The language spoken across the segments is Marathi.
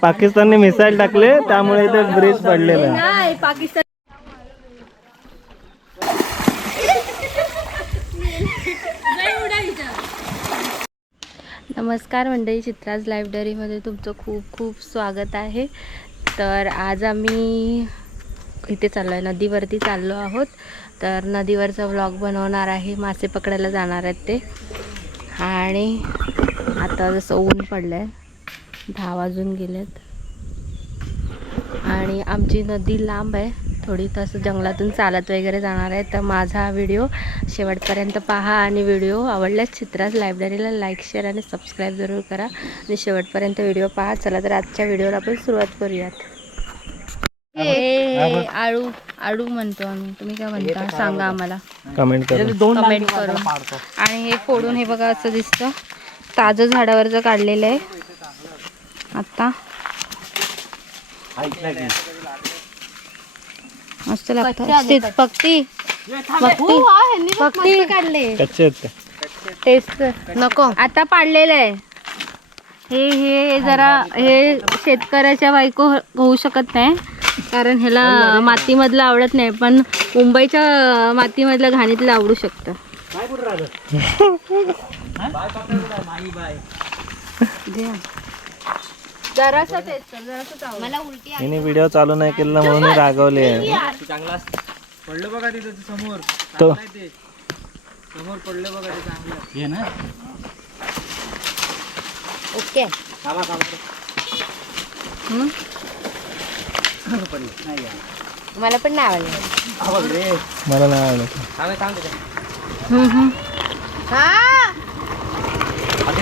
पाकिस्तानने मिसाईल टाकले त्यामुळे इथे ब्रिज पडलेला आहे. पाकिस्तान नमस्कार मंडळी, चित्राज लायब्ररीमध्ये तुमचं खूप खूप स्वागत आहे. तर आज आम्ही इथे चाललो आहे, नदीवरती चाललो आहोत. तर नदीवरचा व्लॉग बनवणार आहे. मासे पकडायला जाणार आहेत ते. आणि आता जसं ऊन पडलं आहे, 10 वाजून गेलेत आणि आमची नदी लांब आहे थोडी, तसं जंगलातून चालत वगैरे जाणार आहे. तर माझा हा व्हिडिओ शेवटपर्यंत पहा आणि व्हिडिओ आवडल्यास चित्राज लायब्ररीला लाईक, शेअर आणि सबस्क्राईब जरूर करा आणि शेवटपर्यंत व्हिडिओ पहा. चला तर आजच्या व्हिडिओला आपण सुरुवात करूयात. हे आळू आळू म्हणतो आम्ही, तुम्ही काय म्हणता सांगा आम्हाला कमेंट करून. आणि हे फोडून हे बघा असं दिसतं, ताजं झाडावरचं काढलेलं आहे. आता मस्त लागतं. पक्ती काढले कच्चे आहेत टेस्ट नको, आता पाडलेलं आहे. हे जरा हे शेतकऱ्याच्या बायको होऊ शकत नाही, कारण ह्याला मातीमधलं आवडत नाही, पण मुंबईच्या मातीमधलं घाणीतलं आवडू शकतं. हिने व्हिडिओ चालू नाही केला म्हणून रागवले. पडलं बघा तिथं समोर, तो समोर पडलं बघा ते चांगलं हे ना. ओके मला पण नाही आवडलं. मला नाही आवडत.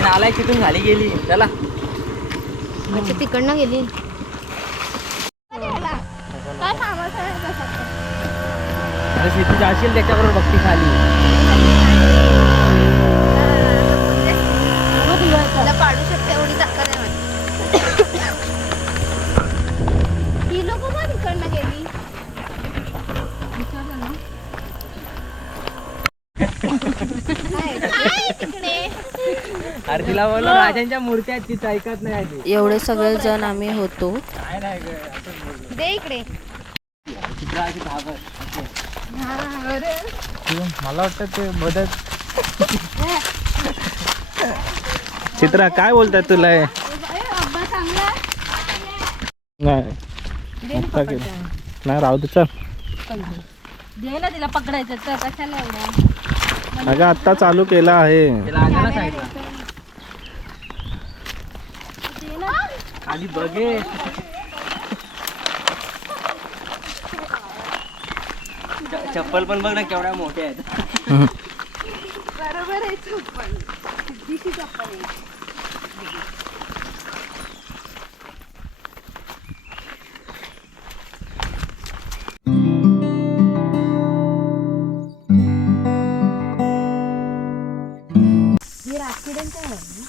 नालायक तिथून खाली गेली. चला अच्छा, तिकडनं गेली. अरे शेती जाशील त्याच्याबरोबर बघती खाली. पाडू शकते एवढी ताकद आहे. ही लोक पण तिकडनं गेली. अरे तिला बोललो राजांच्या मूर्त्या आहेत, तीच ऐकत नाही आधी. एवढे सगळे जण आम्ही होतो. काय नाही दे इकडे. मला वाटतं ते बदल. चित्रा काय बोलतात तुला? नाही आता केलं नाही, राहू दे चल. दे ना तिला पकडायचं तर कशाला एवढं. अगं आत्ता चालू केला आहे. खाली बघे. चप्पल पण बघ ना केवढ्या मोठ्या आहेत. बरोबर आहे, चप्पल सिद्धीची चप्पल आहे.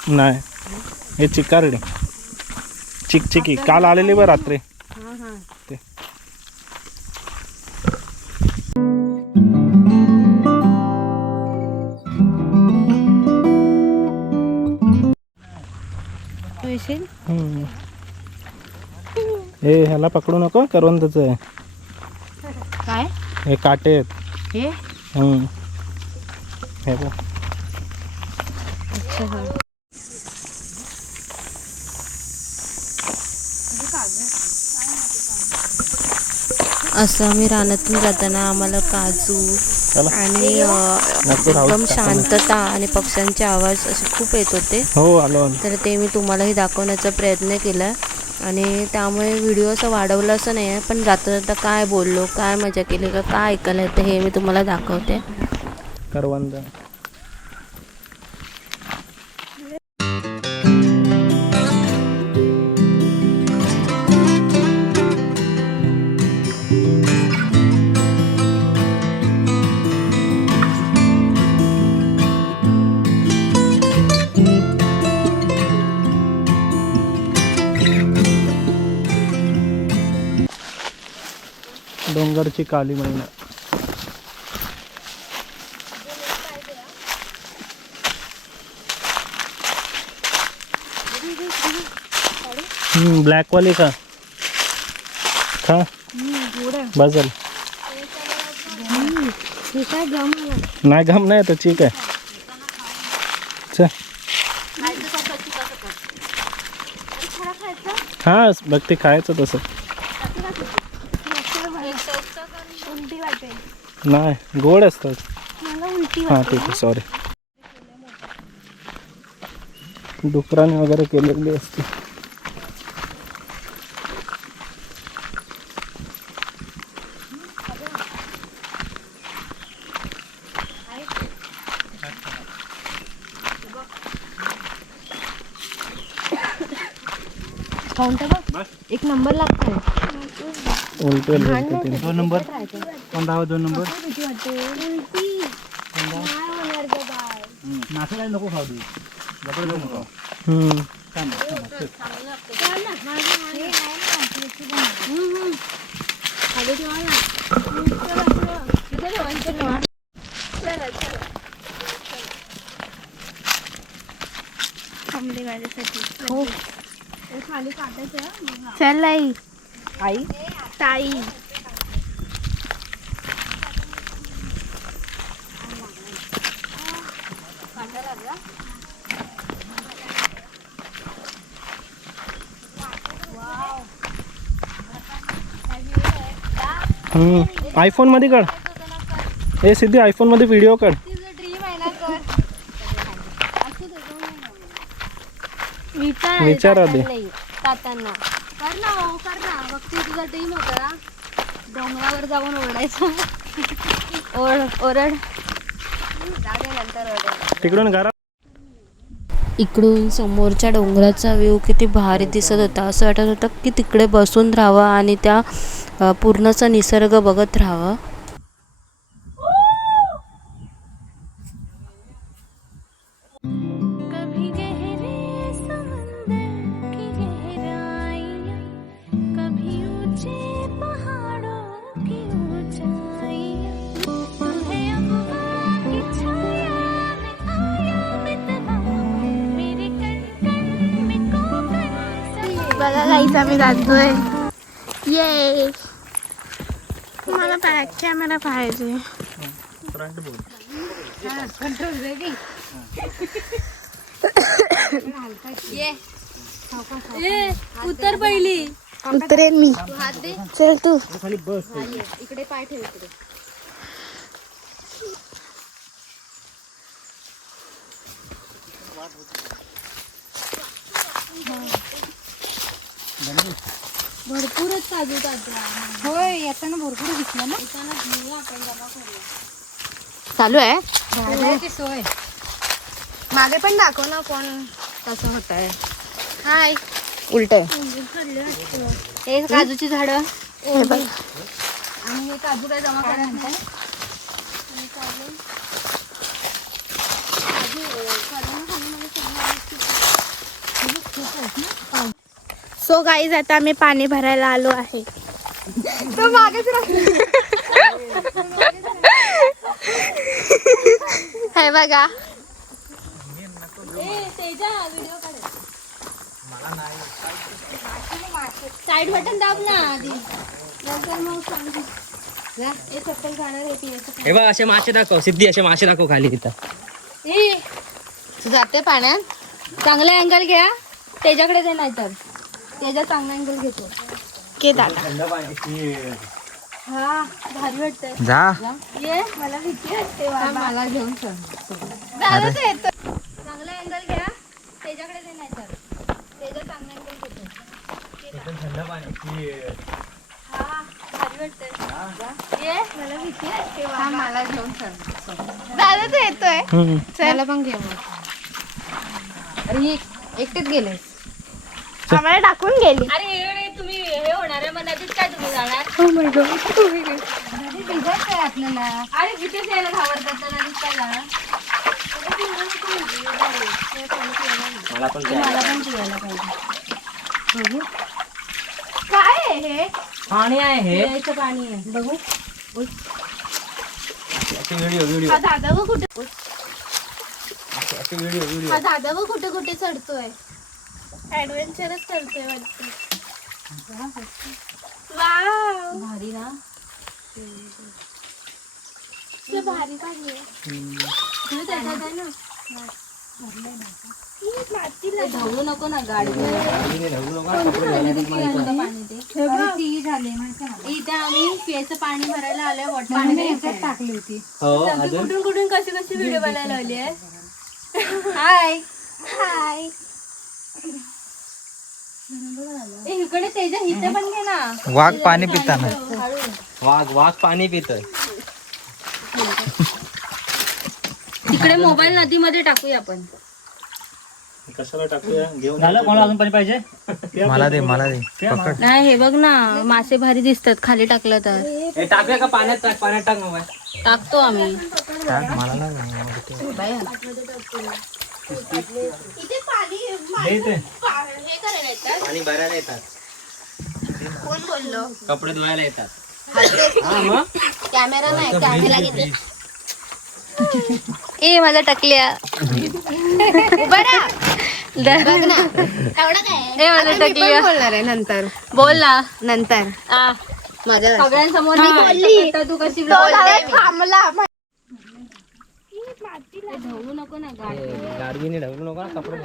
नाही, हे चिकारडे चिकचिकी काल आलेली बरं रात्री. ते हे ह्याला पकडू नको, करवंदाचं आहे. काय हे काटे आहेत हे? हे बघ. असं आम्ही रानातून जाताना आम्हाला काजू आणि एकदम शांतता आणि पक्ष्यांचे आवाज असे खूप येत होते. हो आलो. तर ते मी तुम्हालाही दाखवण्याचा प्रयत्न केला आणि त्यामुळे व्हिडिओ असं वाढवलं असं नाही आहे, पण जाता जाता काय बोललो, काय मजा केली का, काय ऐकायला येतं हे मी तुम्हाला दाखवते. करवंद डोंगरची काली मैना. ब्लॅक वाली खा खा बस झालं. नाही घाम नाही तर ठीक आहे. चल हा बघते खायचं तसं नाही गोड असतात. हां ठीक आहे सॉरी. डुकराने वगैरे केलेली असते. एक नंबर लागतोय. उलटे दोन नंबर कोण धाव 2 नंबर नाचं काय नको खाऊ दे नको. चल आई आई ताई आयफोन मध्ये काढ. हे सिद्धी आयफोन मध्ये व्हिडिओ काढ. विचार आधी तात्यांना कर ना बघते तुझा ड्रीम होता डोंगरावर जाऊन ओरडायचं. ओरड नंतर तिकडून घरा. इकडून समोरच्या डोंगराचा व्ह्यू किती भारी दिसत होता. असं वाटत होतं की तिकडे बसून राहावं आणि त्या पूर्णचा निसर्ग बघत राहावं. बघा गाईस आम्ही जातोय. ये मला बॅक कॅमेरा पाहिजे. उतर पहिली. उतरेन मी. चल तू इकडे पाय ठेव. इकडे भरपूरच काजू होय. येताना भरपूर दिसलं ना. चालू आहे सोय. मागे पण दाखव ना कोण कसं होत आहे. हाय उलट हे काजूची झाडं. आणि हे काजू काय जमा करायला म्हणताय. सो गाईज आता आम्ही पाणी भरायला आलो आहे. तो मागेच हे बघा. साईड बटन दाब ना आधी. हे बघ असे मासे दाखव सिद्धी. असे मासे दाखव खाली तिथं जाते पाण्यात. चांगला अँगल घ्या. त्याच्याकडे दे नाही तर त्याच्या चांगला अँगल घेतो. के दादा हा भारी वाटतंय. जा ये मला भीती वाटते. मला घेऊन चांगला अँगल घ्या. त्याच्याकडे दे नाही तर त्याच्या चांगला अँगल घेतो. हा भारी वाटतंय. ये मला भीती वाटते. मला घेऊन दादा तर येतोय. त्याला पण घेऊ. अरे एकटेच गेले. आम्हाला टाकून गेली. अरे तुम्ही हे होणार आहे मनातच काय तुम्ही जाणार. भिजायचं आहे आपल्याला. अरे तिथेच यायला घाबरतात तर नदीत काय जाणार. मला पण पियायला पाहिजे. बघू काय आहे हे. पाणी आहे हे. प्यायचं पाणी आहे. बघू व्हिडिओ हा दादा बघ कुठे. हा दादा बघ कुठे कुठे चढतोय. ऍडव्हेंचरच करतोय वाटतं. वाव भारी ना. भारी पाणी आहे. धावू नको ना गाडी. इथे आम्ही प्यायचं पाणी भरायला आलोय. वॉटर टाकली होती. कुठून कुठून कशी कशी व्हिडिओ बनायला लावली आहे. हाय हाय. इकडे त्याच्या इथे पण घे ना. वाघ पाणी पिताना. वाघ पाणी पितोय. तिकडे मोबाईल नदीमध्ये टाकूया आपण. कशाला टाकूया घेऊन झालं कोणाला अजून पाणी पाहिजे? मला दे पकड. नाही हे बघ ना मासे भारी दिसतात खाली टाकलं तर. हे टाकूया का पाण्यात टाक मोबाईल. टाकतो आम्ही. मला नाही. पाणी भरायला येतात. कोण बोललो? कपडे धुवायला येतात. कॅमेरा नाही कॅमेरा घेते. ए माझा टकल्या. माझा टकल्या बोलणार आहे नंतर. बोल ना नंतर. माझ्या सगळ्यांसमोर तू कशी थांबला. धावू नको ना गाडगीने ढवलू नका कपडे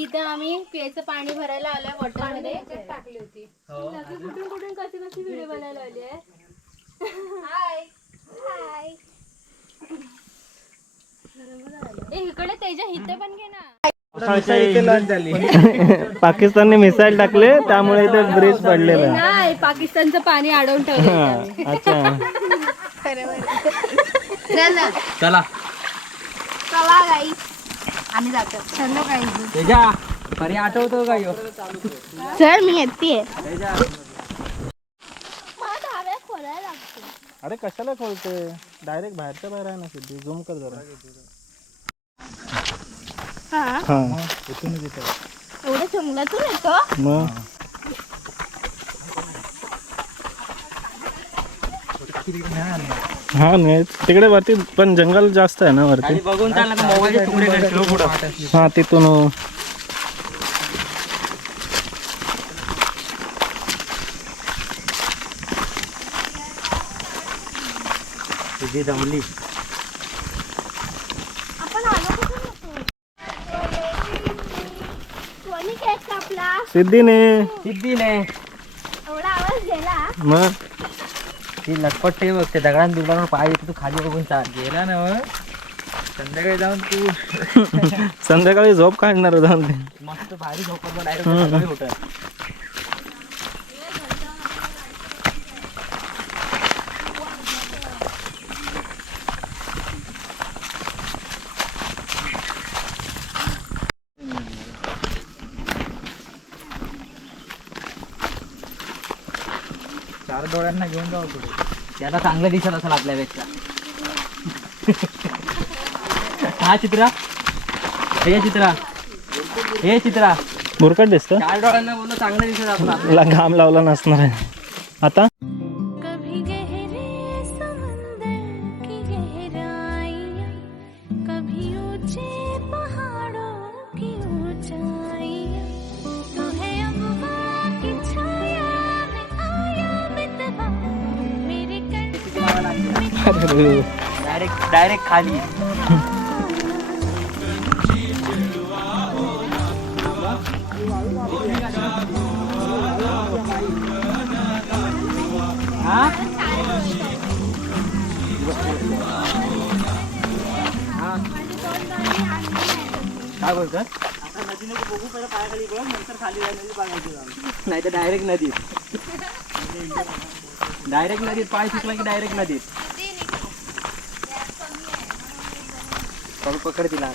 इथे आम्ही प्यायचं पाणी भरायला आलोय. वॉटर मध्ये टाकली होती. कुठून कुठून कशी कशी व्हिडिओ बनायला लावली आहे. हाय हाय. इकडे त्याच्या इथे पण घे ना. पाकिस्तानने मिसाईल टाकले त्यामुळे इथे ब्रिज पडलेला आहे. नाही पाकिस्तानचं पाणी अडवून ठेवलं. अच्छा चला आम्ही जातो. तेजा परी आठवतो का यो? सर मी येते. अरे कशाला खोलते डायरेक्ट बाहेरच्या बाहेर आहे ना. सिद्धी झूम कर जरा. हा इथूनच येतो. एवढं जंगलातून येतो. मग हा नाही तिकडे वरती पण जंगल जास्त आहे ना वरती. आणि बघून चालला तर मोबाईलचे तुकडे करतो पुढं. हा तिथून तुझी जमली. सिद्धीने एवढा आवाज गेला. मग ती लटपट ठेव बघ ते दगडान दुगडावर पाय येतो तू खाली बघून चाल. गेला ना मग संध्याकाळी जाऊन तू संध्याकाळी झोप काढणार जाऊन ते. मस्त भारी झोपत डायरेक्ट उठत. चार डोळ्यांना घेऊन जाऊ पुढे. त्याला चांगलं दिसत असेल आपल्यापेक्षा. हा चित्रा हे चित्रा बुरकट दिसत. चार डोळ्यांना बोललो चांगलं दिसत आपण. घाम लावला नसणार आहे आता. कभी गहरे समंदर की गहराइयाँ, कभी ऊंचे पहाड़ों की ऊंचाइयाँ, तू है अम्मा की छाया में आया मितवा मेरे डायरेक्ट खाली. हा काय बोलतात? नाही तर डायरेक्ट नदीत पाय सुकला की डायरेक्ट नदीत. पकड तिला.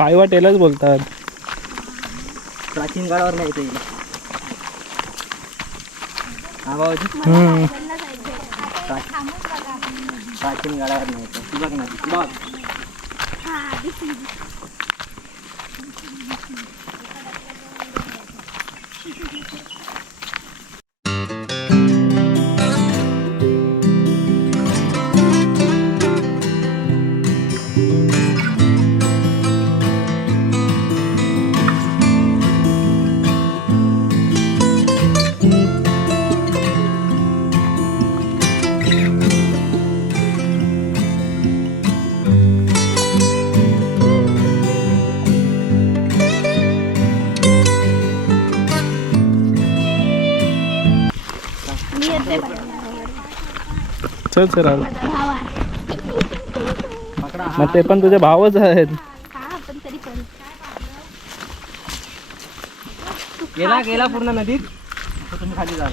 पायवाटेलाच बोलतात. प्राचीन काळावर नाही ते हा भाऊजी हम्म. प्राचीन काळावर नाही ते बघ ना बघ. चल चल आलो. मग ते पण तुझे भावच आहेत. गेला पूर्ण नदीत. आता तुम्ही खाली जाल.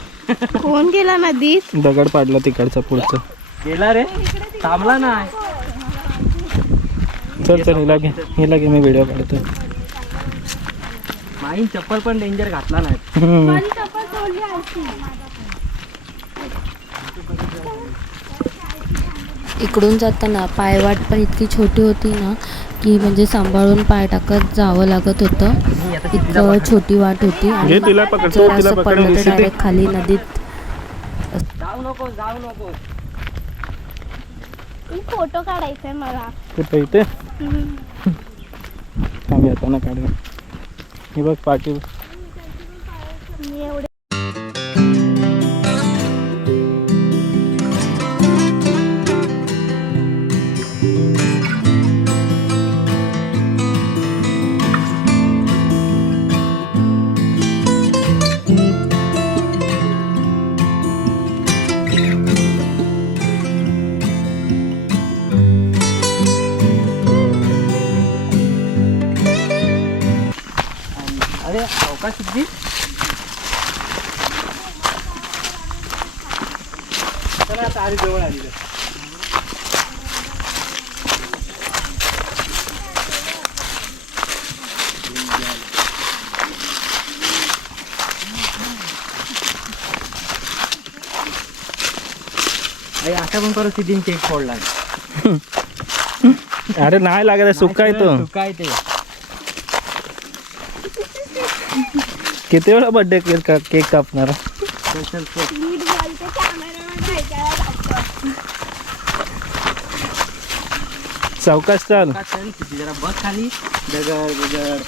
कोण गेला नदीत? दगड पाडला तिकडचा पुढचं. गेला रे थांबला नाही. चल चल हिला घे मी व्हिडिओ काढतो. माईन चप्पल पण डेंजर घातला नाही. हम्म. इकडून जाताना पायवाट पण इतकी छोटी होती ना की म्हणजे सांभाळून पाय टाकत जावं लागत होतं. इतकं छोटी वाट होती आणि घे तिला पकड, जर तिला असं पकड पडलं तर दिसते. डायरेक्ट खाली नदीत. जाऊ नको जाऊ नको. फोटो काढायचाय मला. कुठे इथे आम्ही येताना काढू. हे बघ पाठी. अरे अवकाश सिद्धी चला आता आधी जवळ आली. आता पण परिस्थितीने चेक फोडला. अरे नाही लागत, सुका येतो. काय ते किती वेळा बर्थडे केक कापणार. Special cake. सावकाश चाल. जरा बस खाली. दगड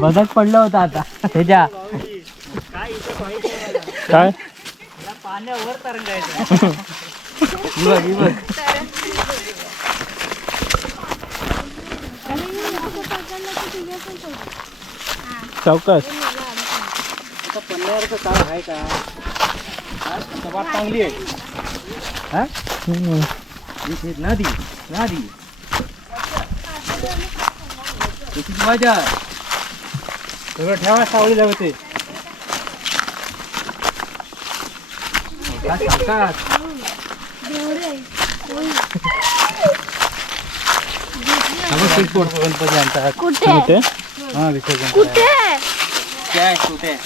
बदक पडलं होतं आता ह्याच्या काय पाण्यावर तरंगायचं. बघ सावकाश. पडल्यावर काय आहे का वाट चांगली आहे. हा नदी मजा सगळं ठेवा सावळी जाऊ ते. गणपती आणतात. कुठे हा विसर्जन कुठे? काय कुठे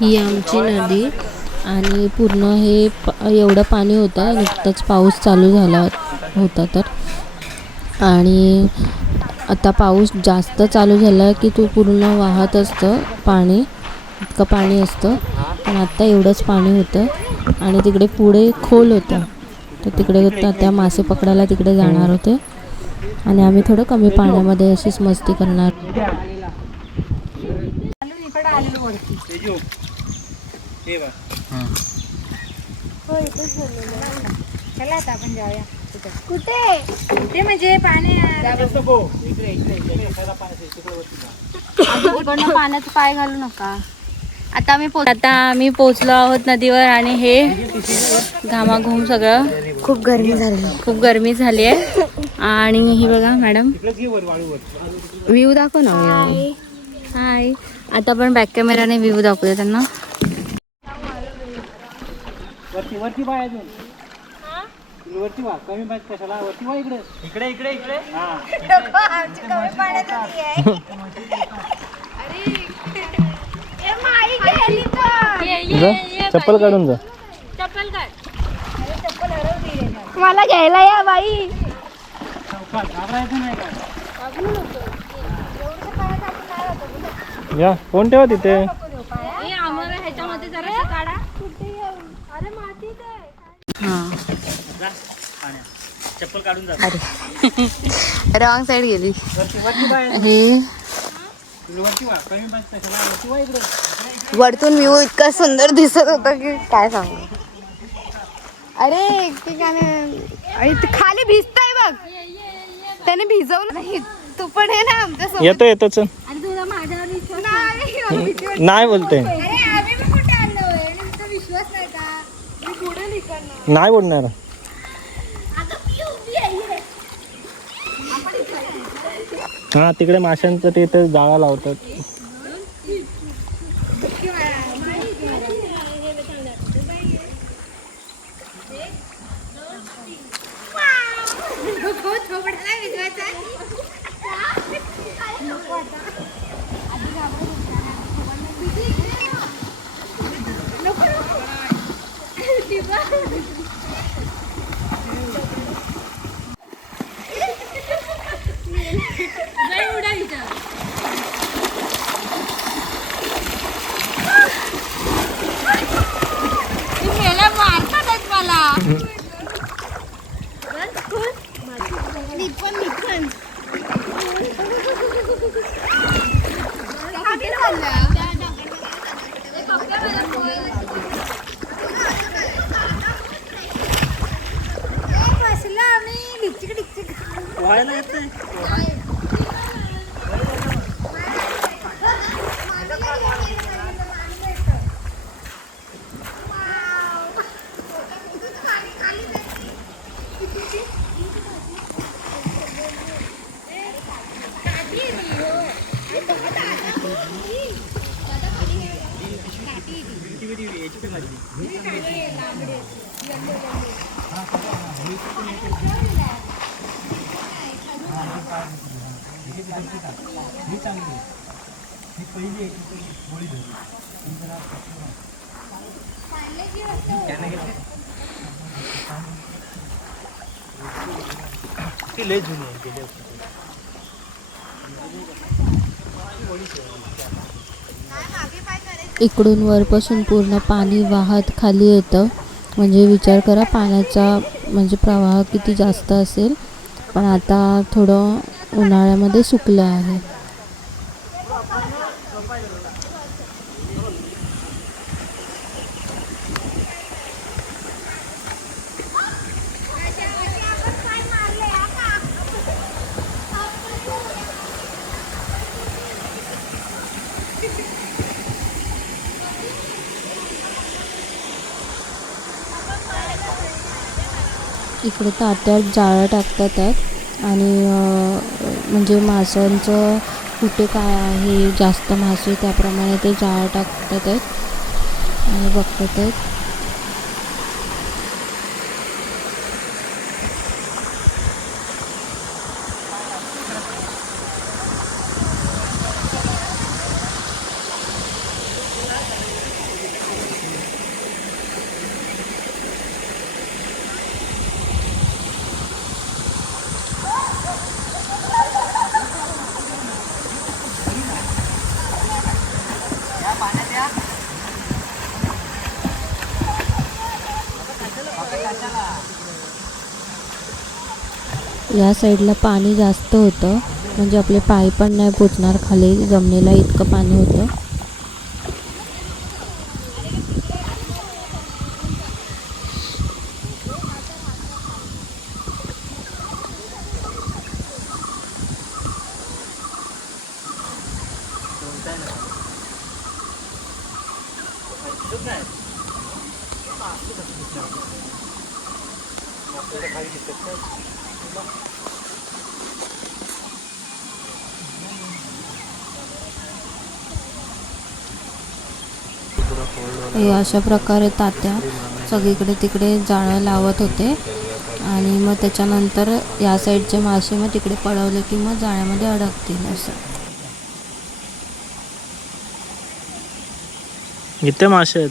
ही आमची नदी आणि पूर्ण हे एवढं पाणी होतं. नुकताच पाऊस चालू झाला होता तर, आणि आता पाऊस जास्त चालू झाला की तो पूर्ण वाहत असतं पाणी. इतकं पाणी असतं. पण आत्ता एवढंच पाणी होतं आणि तिकडे पुढे खोल होतं. तर तिकडे त्या मासे पकडायला तिकडे जाणार होते आणि आम्ही थोडं कमी पाण्यामध्ये अशीच मस्ती करणार. कुठे? ते म्हणजे पाणी पाण्यात पाय घालू नका. आता आम्ही पोचलो आहोत नदीवर आणि हे घामाघूम सगळं खूप गरमी झाली आहे आणि ही बघा मॅडम व्ह्यू दाखव ना व्ह्यू. हाय. आता पण बॅक कॅमेराने व्ह्यू दाखवते त्यांना. वरती बाय अजून वरती वा कमी बाय कशाला वरती वा इकडे इकडे इकडे इकडे चप्पल काढून जा. मला घ्यायला या बाई. या फोन ठेवा तिथे. चप्पल काढून जा. रॉंग साईड गेली. वरतून व्ह्यू इतका सुंदर दिसत होता की काय सांगू. अरे खाली भिजताय बघ. त्याने भिजवलं नाही. तू पण आहे ना आमच्या सोबत. येतो चल. नाही नाही बोलते आम्ही पण कुठे आलोय आणि तुमचा विश्वास नाही का. मी पुढे निघणार. नाही बोलणार. हा तिकडे माशांचं ते तर जाळा लावतात. इकडून वरपासून पूर्ण पाणी वाहत खाली येतं. म्हणजे विचार करा पाण्याचा म्हणजे प्रवाह किती जास्त असेल. पण आता थोडं उन्हाळ्यामध्ये सुकलं आहे. इकडे ताट्यात जाळं टाकतात आहेत आणि म्हणजे माशांचं कुठे काय आहे जास्त मासे त्याप्रमाणे ते जाळं टाकतात आहेत आणि बघतात आहेत. या साईडला पाणी जास्त होतं म्हणजे आपले पाय पण नाही पोचणार खाली जमिनीला इतकं पाणी होतं. हे अशा प्रकारे तात्या सगळीकडे तिकडे जाळं लावत होते आणि मग त्याच्यानंतर या साईडचे मासे मग तिकडे पळवले की मग जाळ्यामध्ये अडकतील असं. इथे मासे आहेत.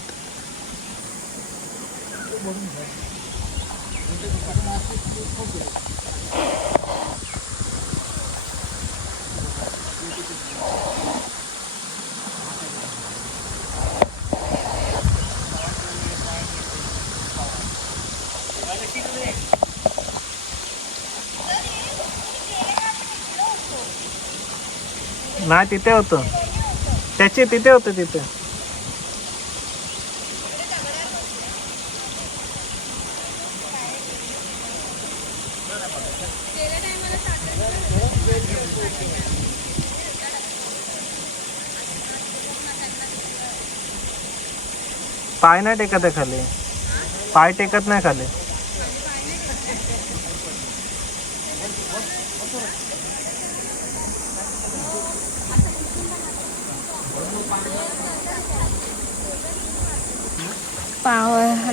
नाही तिथे होतं त्याचे, तिथे होतं तिथे. पाय नाही टेकत आहे खाली, पाय टेकत नाही खाली.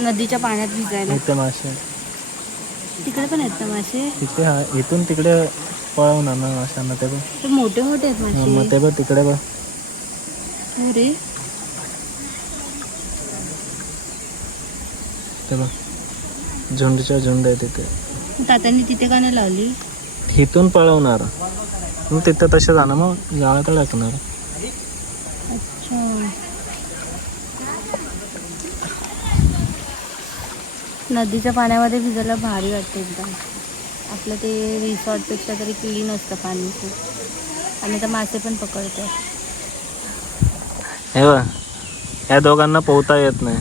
नदीच्या पाण्यात भिजायला. इथे मासे तिकडे पण आहेत ना मासे? तिथे हा, इथून तिकडे पळवणार ना माशांना. ते बघ ते मोठे मोठे आहेत मासे. मग ते बघ तिकडे बघ. अरे ते बघ झुंडच्या झुंड आहे तिथे. तात्यांनी तिथे का नाही लावली? इथून पळवणार मग तिथे तसे जाणार, मग जाळ्यात टाकणार. अच्छा. नदीच्या पाण्यामध्ये भिजायला भारी वाटते एकदम. आपलं ते रिसॉर्टपेक्षा तरी क्लीन असतं पाणी खूप. आणि तर मासे पण पकडतात. हे बघ या दोघांना पोहता येत नाही.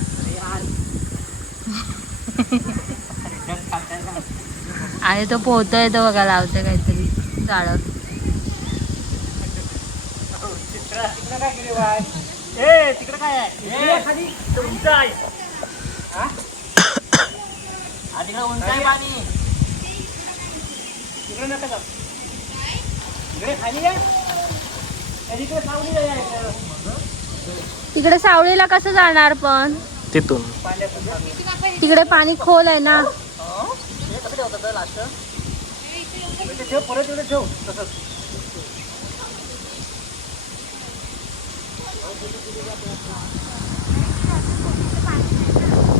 आणि तो पोहतोय तो बघा, लावतोय काहीतरी जाळं. तिकडे काय आहे? उंच आहे पाणी. तिकडे नका जाऊ, इकडे खाली आहे. तिकडे सावळीला कसं जाणार पण? तिथून तिकडे पाणी खोल आहे ना.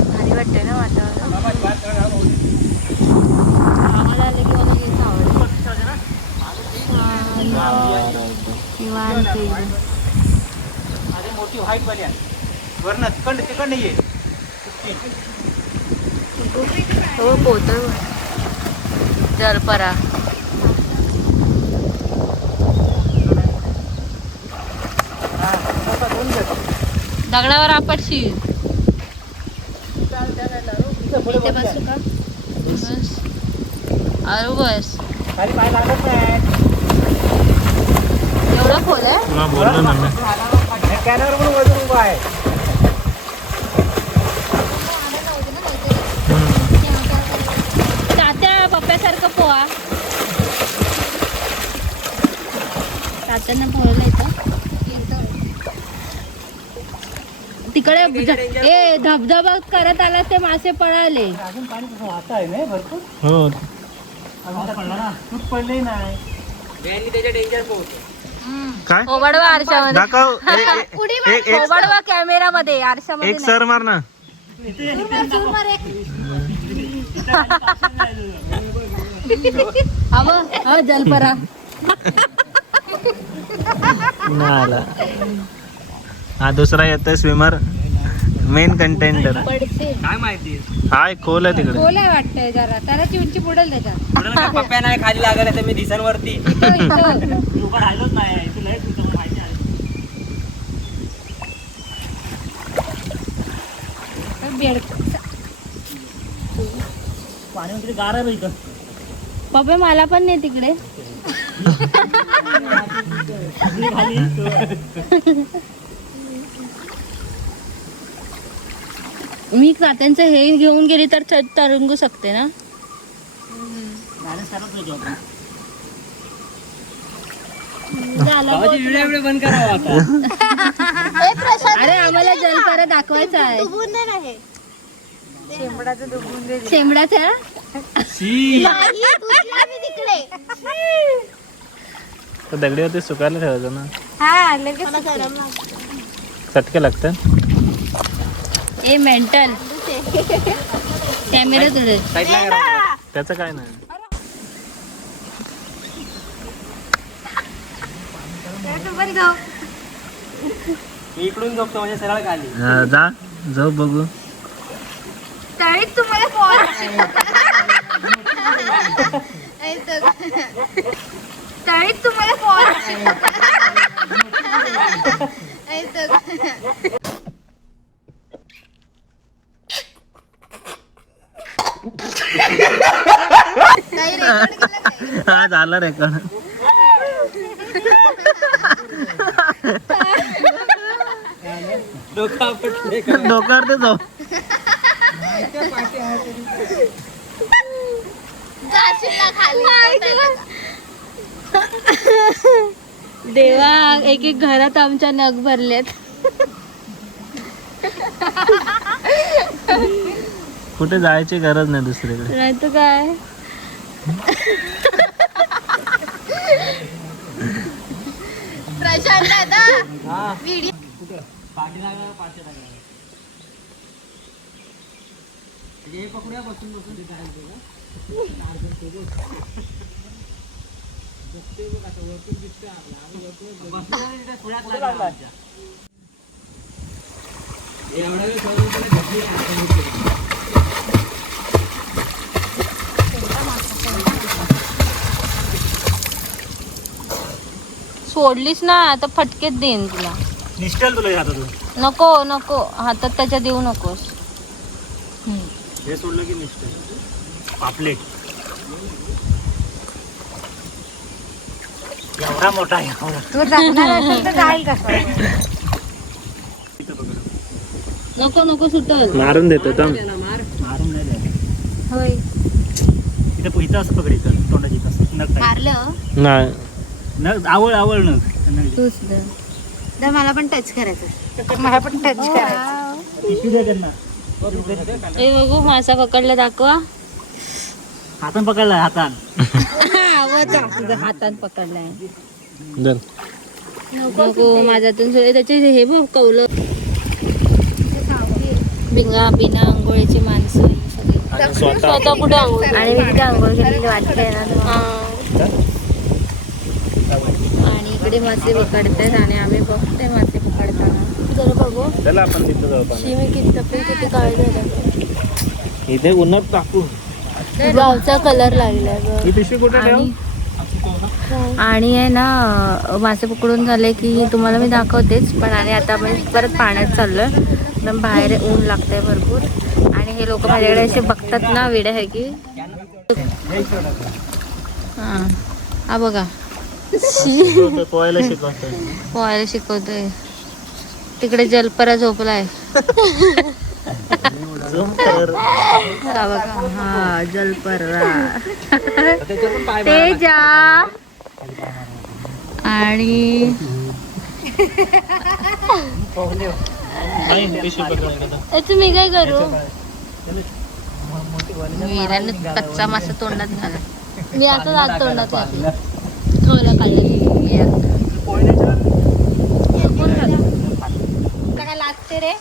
भारी वाटते ना वातावरण. आम्हाला आले की मला हेच आवडतं. निवांत मोठी व्हाईट वाली वरण तिकंड तिकंड ये. हो पोहतोय जलपरा. दगडावर आपटशील. इथे बसू का? बस. अरे बस. खाली पाय लागत नाही. एवढं खोल आहे? बोललो ना मी. कॅनवर पण वजन उभा आहे. तात्या पप्प्यासारखं पोहा. तात्यांना पोहायला येतं. तिकडे ए धबधबा करत आला ते मासे पळाले. अजून पाणी कसं वाहत आहे ना भरपूर. हो तूच पडले नाही. काय ओबडवा आरशामध्ये दाखव. ओबडवा कॅमेरामध्ये आरशामध्ये. एक सर मार ना. जलपरा आला. हा दुसरा येतोय स्विमर, मेन कंटेंटर. काय माहिती हाय खोल आहे तिकडे. खोल आहे वाटतंय जरा. त्याला उंची बुडेल त्याच्या. पप्प्या नाही खाली लागले तर मी दिसन वरती. राहिलोच नाही. पाणी गार आहे इथं. पप्पे मला पण नाही तिकडे. मी तात्यांचं हे घेऊन गेली तर तरंगू शकते ना. व्हिडिओ बंद करावा आता. अरे आम्हाला जलपरा दाखवायचा आहे. शेंबडाचा दगडीवरती सुकायला ठेवायचं ना. हा लगेच चटके लागतात. ए मेंटल कॅमेरा तुझे त्याचं काय नाही. मी इकडून झोपतो म्हणजे सरळ खाली. जा जाऊ बघू. तळीत तुम्हाला फॉल तळीत तुम्हाला फॉल हा झालं रेकॉर्ड. डोक्यावर ते जाऊ. देवा एक एक घरात आमच्या नग भरलेत. कुठे जायची गरज नाही दुसरीकडे. नाही तर काय. प्रशांत दादा व्हिडिओ पाठी लागला पाठी लागला. हे पकडूया बसून बसून तिथे आहे का? सोडलीस ना आता फटकेच देईन तुला. निष्ठल तुला हातातून नको नको हातात त्याच्या देऊ नकोस. हे सोडलं की निष्ठल. पापलेट एवढा मोठा आहे एवढा. तू जगणार असेल तर जाईल कसं. नको नको सुटल. मारून देतो मारून नाही द्यायला. होय इथं असं पकड इथं तोंडाची इथं असं. नख टाक. मारलं नाही. नख आवळ आवळ नख. तूच दे. तर मला पण टच करायचं मला पण टच करायचं. टिश्यू द्या त्यांना. ए बघू मासा पकडला दाखवा. हातान पकडलाय हातान. तुझं हातात पकडलाय. दर. नको माझ्यातून त्याचे हे बघ कौल बिंगा बिना आंघोळीची माणसं सगळी. स्वतः कुठे आंघोळ आणि मी तिथे आंघोळ केलेली वाटते ना. आणि इकडे मासे पकडतात आणि आम्ही बघते मासे पकडताना. जरा बघू चला आपण तिथं जाऊ. शिमी किती काळ झालं. इथे उन्हात टाकू. गावचा कलर लागलाय बघ. ही पिशवी कुठे ठेव. आणि आहे ना मासे पकडून झाले की तुम्हाला मी दाखवतेच. पण आणि आता मी परत पाण्यात चाललोय. एकदम बाहेर ऊन लागतंय भरपूर. आणि हे लोक माझ्याकडे असे बघतात ना वेडे आहे की. हा बघा पोहायला शिकवतो. पोहायला शिकवतोय. तिकडे जलपरा झोपलाय. हा बघा हा जलपरा तेजा. आणि तुम्ही काय करू. वीरानं कच्चा मासा तोंडात घाला. मी आता जात तोंडात घातला. थोडा काय लागते रे.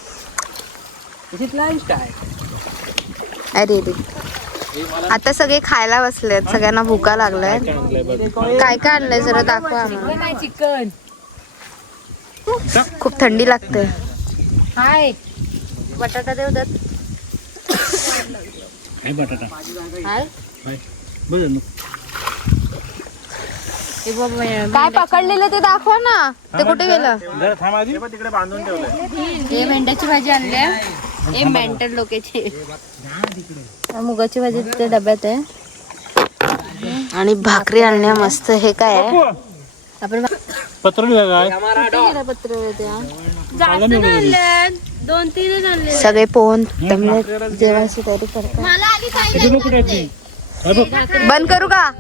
अरे रे आता सगळे खायला बसलेत. सगळ्यांना भुका लागलाय. काय काय आणलंय जरा दाखवा आम्हाला. चिकन खूप थंडी लागते. हाय बटाटा देऊ देत. हे बटाटा. हाय बघ ना. काय पकडलेलं ते दाखवा ना. ते कुठे गेलं. जरा थांब आधी. तिकडे बांधून ठेवलंय. हे मेंढ्याची भाजी आणली. हे मेंटल लोकांची. मुगाची भाजी तिथे डब्यात आहे. आणि भाकरी आणल्या मस्त. हे काय आहे आपण पत्रोली काय पत्र जास्त नाही आणले. 2-3 आणले. सगळे पोहून दमले. जेवायची तयारी करतात. मला आधी किती लोक कुठे आहेत ती? बंद करू का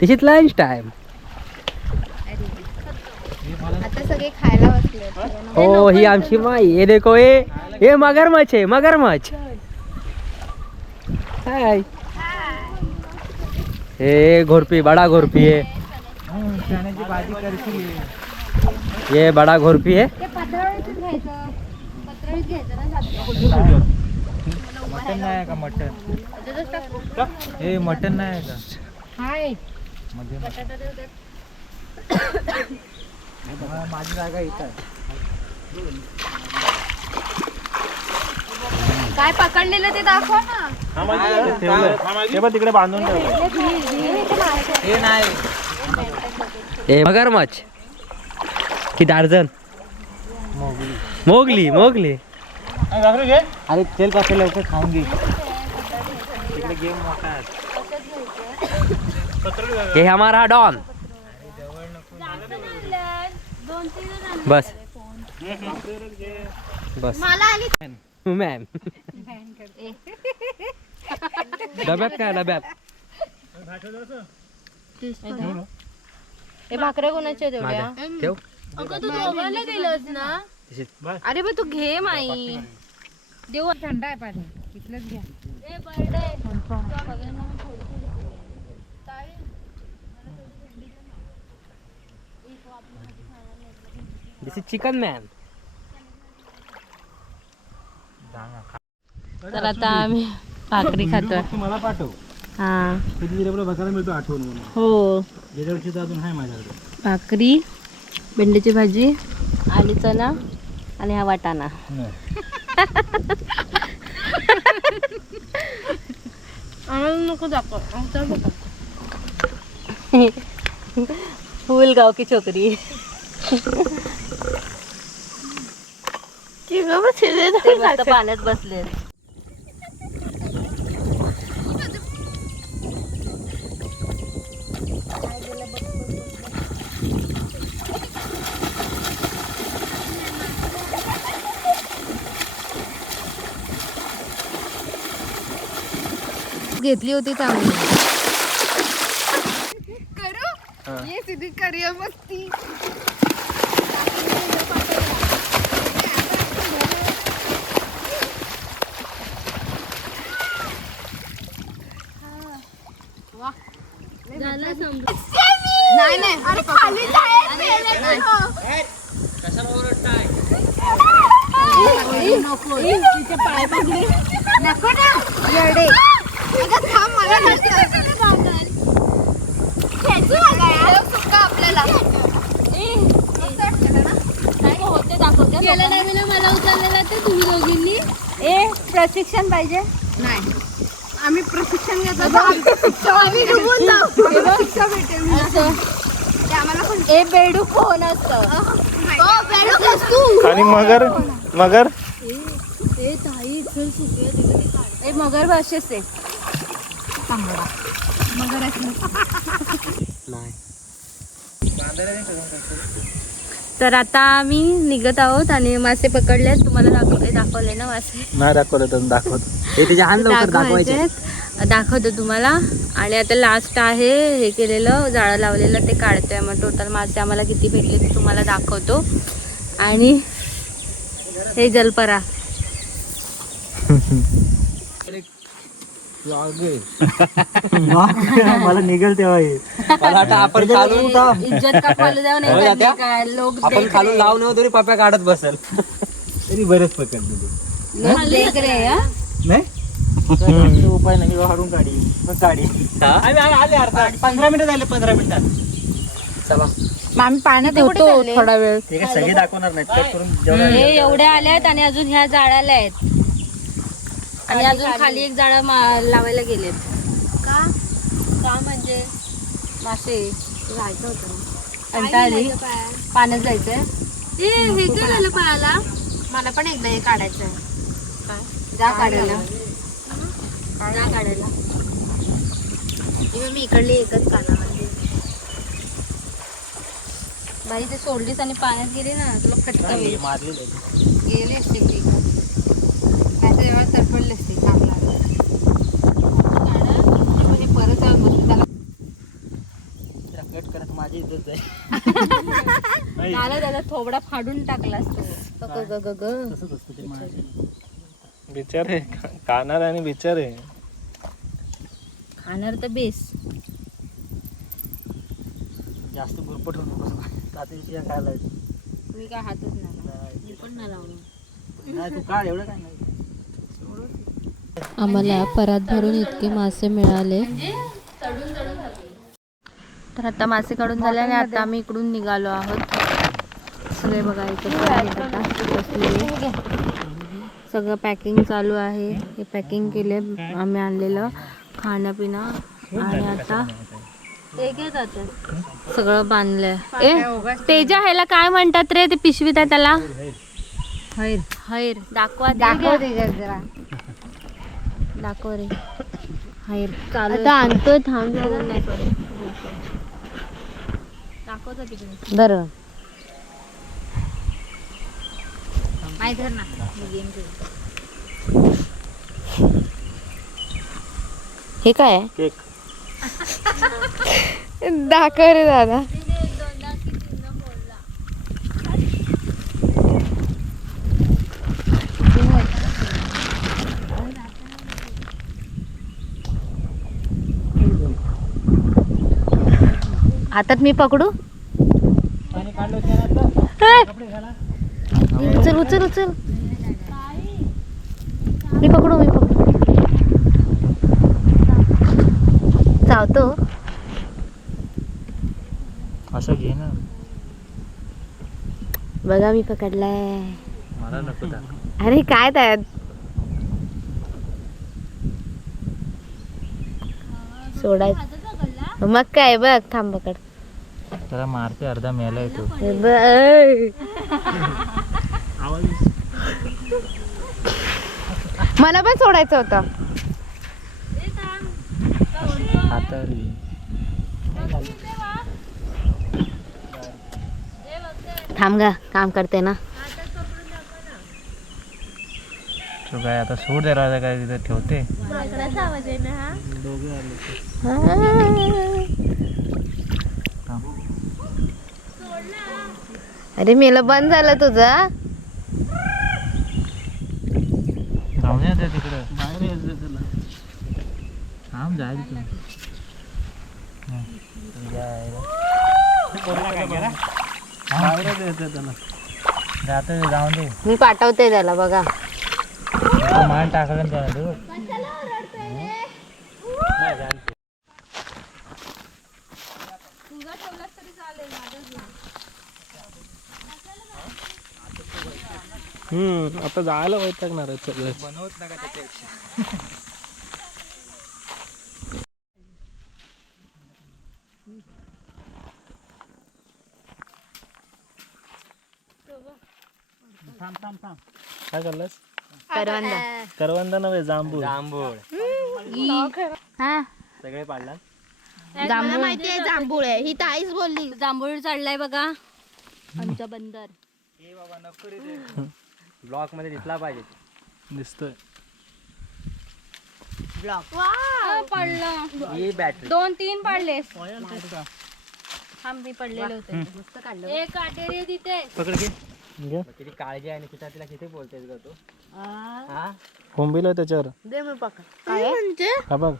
दिस इज लंच टाइम. आता सगळे खायला बसले. हो ही आमची माई. ये देखो ये मगरमच्छ आहे मगरमच्छ. हाय. हे घोरपी बडा घोरपी है. चण्याची भाजी करशील. ये बडा घोरपी है. ते पत्रावळीतून घ्यायचं. पत्रावळीत घ्यायचं ना जास्त. मटन नाही आहे का मटन? हे मटन नाही आहे का? हाय. मध्ये माझी जागा इथं आहे. काय पकडलेलं ते दाखव ना. ते बघ तिकडे बांधून ठेव. हे नाही. हे मगरमच्छ की टार्झन. Mowgli Mowgli. अरे चल पापे लवकर खाऊन घे. तिकडे गेम मोठा आहे. ये हमारा डॉन. बस बस मॅन. डब्यात काय डब्यात. हे भाकऱ्या कोणाच्या तेवढ्या माझ्या. ठेव. अगं तू दोघांना दिलंस ना. अरे मग तू घे माई. देऊ थंड आहे पाणी. इथलंच घ्या. दिस इज चिकन मॅन. तर आता आम्ही भाकरी खातोय. मला पाठव. हा कधी आपलं बघायला मिळतो आठवण म्हणून. हो गेल्या वर्षी अजून आहे माझ्याकडे. भाकरी भेंडीची भाजी आली चना आणि हा वाटाणा. नको दाखव. फुल गाव की छोकरी. ते मस्त पाण्यात बसले. घेतली होती चांगली. करू ये सिद्धी करूया मस्ती. नाही नाही अरे खाली नको ना येडे. अगं थांब मला आपल्याला गेल्या टायमाला मला उचललेला ते तुम्ही दोघींनी. प्रशिक्षण पाहिजे. नाही आम्ही प्रशिक्षण घेतो. आम्ही डुबून जाऊ. शिक्षा भेटेल ते आम्हाला पण. ए बेडूक कोण असतं. बेडूक असतो. आणि मगर मगर ए ताई चल सुकूया तिथे ते काढ. ए मगर भाषेच आहे. मगर तर आता आम्ही निघत आहोत आणि मासे पकडले. तुम्हाला दाखवले ना मासे. नाही दाखवलं तर दाखवत. हे त्याच्या हात लवकर दाखवायचे. दाखवतो तुम्हाला. आणि आता लास्ट आहे हे केलेलं जाळं लावलेलं ते काढतोय. मग टोटल मासे आम्हाला किती भेटले ते तुम्हाला दाखवतो. आणि हे जलपरा मला निघेल तेव्हा ये. मला वाटतं आपण खालून इज्जत का खालू द्यावं हो नाही त्या? काय लोक आपण खालून लावून तरी पप्या काढत बसेल. तरी बरेच पकडले. लोक देख रे हा? नाही उपाय नाही वाढून काढी काढी. आले अर्धा 15 मिनिटं झाले. 15 मिनिटात चला आम्ही पाण्यात होतो थोडा वेळ. ते काय सगळे दाखवणार नाही. कट करून जेवढं हे एवढे आले आहेत आणि अजून ह्या जाळ्याला आहेत. आणि अजून खाली एक जाळं लावायला गेलेत. का म्हणजे मासे जायचं होतं. कंटाळली पाण्यात जायचंय. हे काय झालं पायाला. मला पण एकदा हे काढायचं आहे. जा काढायला. जा काढायला. मी इकडली एकच कानामध्ये बाई ते सोडलीस आणि पाण्यात गेली ना तुला फटका होईल. मारली. गेले असते ती. काय तर एवढा तडपडले असते. होतच आहे. झालं त्याला थोबडा फाडून टाकलास तू. तसंच असतं ते माझे. बिचारे खाणार आणि बिचारे खाणार तर बेस. जास्त गुरपट होऊ नकोस तात्याची खायला मी काय हातच नाही, मी पण नाही लावणार. नाही तू काढ एवढं काय नाही. आम्हाला परात भरून इतके मासे मिळाले. तर आता मासे काढून झाले आणि आता आम्ही इकडून निघालो आहोत. सगळे बघा इकडे आहेत आता बसलेले. सगळं पॅकिंग चालू आहे. हे पॅकिंग केले आम्ही आणलेलं खाणं पिणं आणि आता सगळं बांधलंय. तेजा ह्याला काय म्हणतात रे ते पिशवीत आहे त्याला? हैर. हैर दाखवा दाखव रे. हैर चालू आणतोय. थांब दाखवतो तिकडे. बरं माहिती ना गेम खेळतो. हे काय आहे? केक दाखव रे दादा. हातात मी पकडू. पाणी काढलं होतं कपडे घाला. उचल उचल उचल. मी पकडू. चावतो. असं घे ना. बघा मी पकडलाय. मला नको दाखव. अरे काय त्यात सोडायचं. मग काय बघ. थांब पकड. त्याला मारते अर्धा मेला येतो. मला पण सोडायचं होतं. थांब गा काम करते ना. तो काय आता सोड द्यायला काय तिथे ठेवते. अरे मेला बंद झालं तुझं. जाऊन त्या तिकडं. बाहेर यायचं त्याला. थांब जाईल तू. बाहेरच यायचं त्याला. जातं जाऊन दे. मी पाठवते त्याला बघा. मान टाकलं त्याला देऊ. आता जायला वैतागणार आहेत सगळे. बनवत नका त्याच्यापेक्षा. थांब थांब थांब. काय करलास? करवंदा. करवंदा नव्हे जांभूळ. जांभूळ हा सगळे पाडला. जांभूळ माहिती आहे जांभूळ आहे. ही ताईच बोलली. जांभूळ चढलाय बघा आमचा बंदर. हे बाबा नको रे ते. ब्लॉक मध्ये दिसला पाहिजे. दिसतोय. पडलं. ही बॅटरी 2-3 पडलेस. मी पडलेले होते. एक काटेरी तिथे. पकड घे. घे. किती काळजी आहे आणि तिला किती बोलतेस ग तू. हा कोंबीला त्याच्यावर. दे मी पकड. काय म्हणजे हा बघ.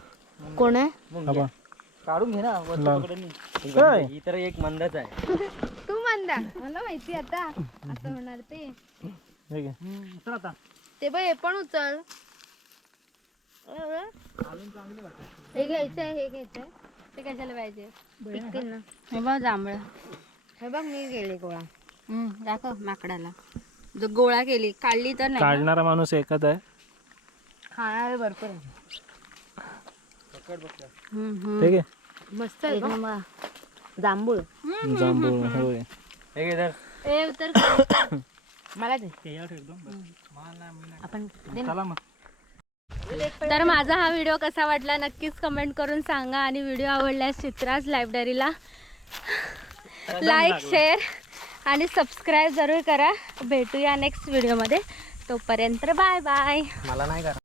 कोण आहे? हा बघ. काढून घे ना. लाव. काय? ही तर एक मंदच आहे. तू म्हणता मला माहिती आता असं होणार ते. हे घे. चल आता. ते बघ हे पण उचल. हे घ्यायचंय. हे घ्यायचंय. ते कशाला पाहिजे? टिकतील ना. हे बघ जांभळ. हे बघ मी गेले गोळा. दाखव माकडाला. जो गोळा केली काढली तर नाही. काढणारा माणूस एकच आहे. खाणारे भरपूर आहे. ठीक आहे. मस्त आहे बघ. जांभूळ. जांभूळ होय. हे घे तर. मला दे. ते यावर ठेव एकदम. आपण चला मग. तर माझा हा व्हिडिओ कसा वाटला नक्कीच कमेंट करून सांगा. आणि व्हिडिओ आवडल्यास चित्राज लाईफ डायरीला लाईक शेअर आणि सबस्क्राईब जरूर करा. भेटूया नेक्स्ट व्हिडिओमध्ये. तोपर्यंत बाय बाय. मला नाही करा.